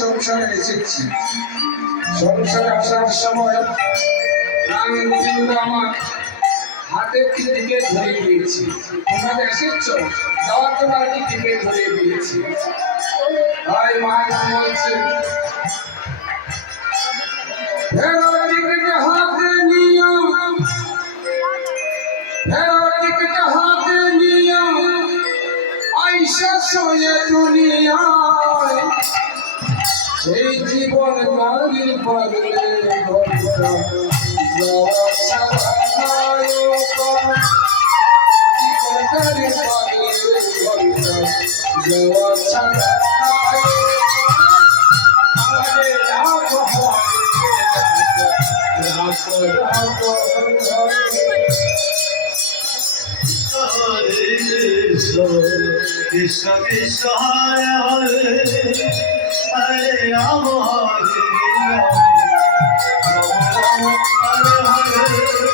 সংসারে এসেছি, সংসারে আসার সময় আমার হাতের টিকে ধরে দিয়েছি। তোমরা এসেছ যাওয়ার জন্য আর টিকে ধরে দিয়েছি। ভাই মায়ের বলছে হাতে নিয়ে হাতে নিয়ে আইসা সোয়ে দুনিয়ায় এই জীবন নারীর পাগলে ভরা যাওয়া ছাড়া জীবনের পাগলে ভরা যাওয়া ছাড়া কৃষ্ণ কৃষ্ণ হরে হরে হরে রাম হরে রাম রাম হরে Hare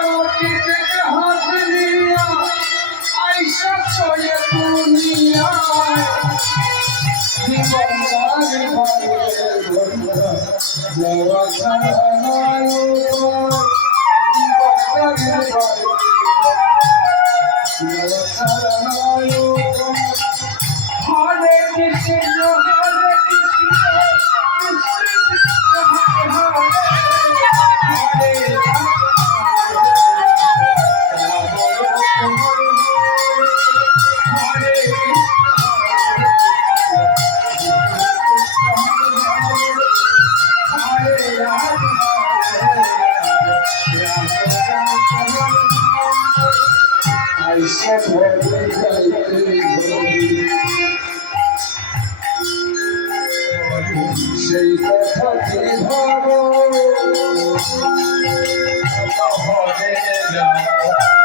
Hare Krishna, Hare Krishna, Krishna Krishna, Hare Hare, Hare সেই কথা কি ভাবো হরে রাম